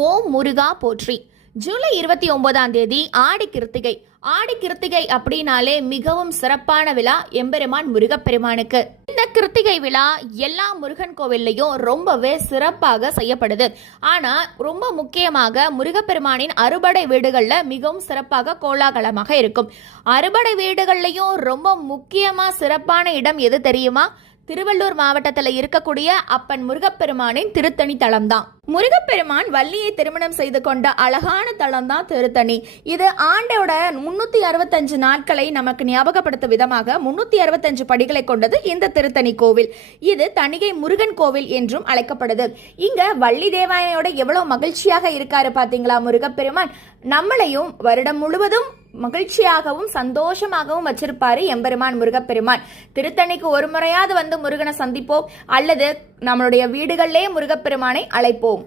ஓம் முருகா போற்றி. ஜூலை 29ஆம் தேதி ஆடி கிருத்திகை. ஆடி கிருத்திகை அப்படின்னாலே மிகவும் சிறப்பான விழா எம்பெருமான் முருகப்பெருமானுக்கு. இந்த கிருத்திகை விழா எல்லா முருகன் கோவில்லையும் ரொம்பவே சிறப்பாக செய்யப்படுது. ஆனா ரொம்ப முக்கியமாக முருகப்பெருமானின் அறுபடை வீடுகள்ல மிகவும் சிறப்பாக கோலாகலமாக இருக்கும். அறுபடை வீடுகள்லையும் ரொம்ப முக்கியமா சிறப்பான இடம் எது தெரியுமா? திருவள்ளூர் மாவட்டத்தில் இருக்கக்கூடிய அப்பன் முருகப்பெருமானின் திருத்தணி தலம் தான். முருகப்பெருமான் வள்ளியை திருமணம் செய்து கொண்ட அழகான தலம் தான் திருத்தணி. இது ஆண்டோட 365 நாட்களை நமக்கு ஞாபகப்படுத்தும் விதமாக 365 படிகளை கொண்டது இந்த திருத்தணி கோவில். இது தணிகை முருகன் கோவில் என்றும் அழைக்கப்படுது. இங்க வள்ளி தேவானையோட எவ்வளவு மகிழ்ச்சியாக இருக்காரு பாத்தீங்களா முருகப்பெருமான். நம்மளையும் வருடம் முழுவதும் மகிழ்ச்சியாகவும் சந்தோஷமாகவும் வச்சிருப்பாரு எம்பெருமான் முருகப்பெருமான். திருத்தணிக்கு ஒரு முறையாவது வந்து முருகனை சந்திப்போம், அல்லது நம்மளுடைய வீடுகளிலே முருகப்பெருமானை அழைப்போம்.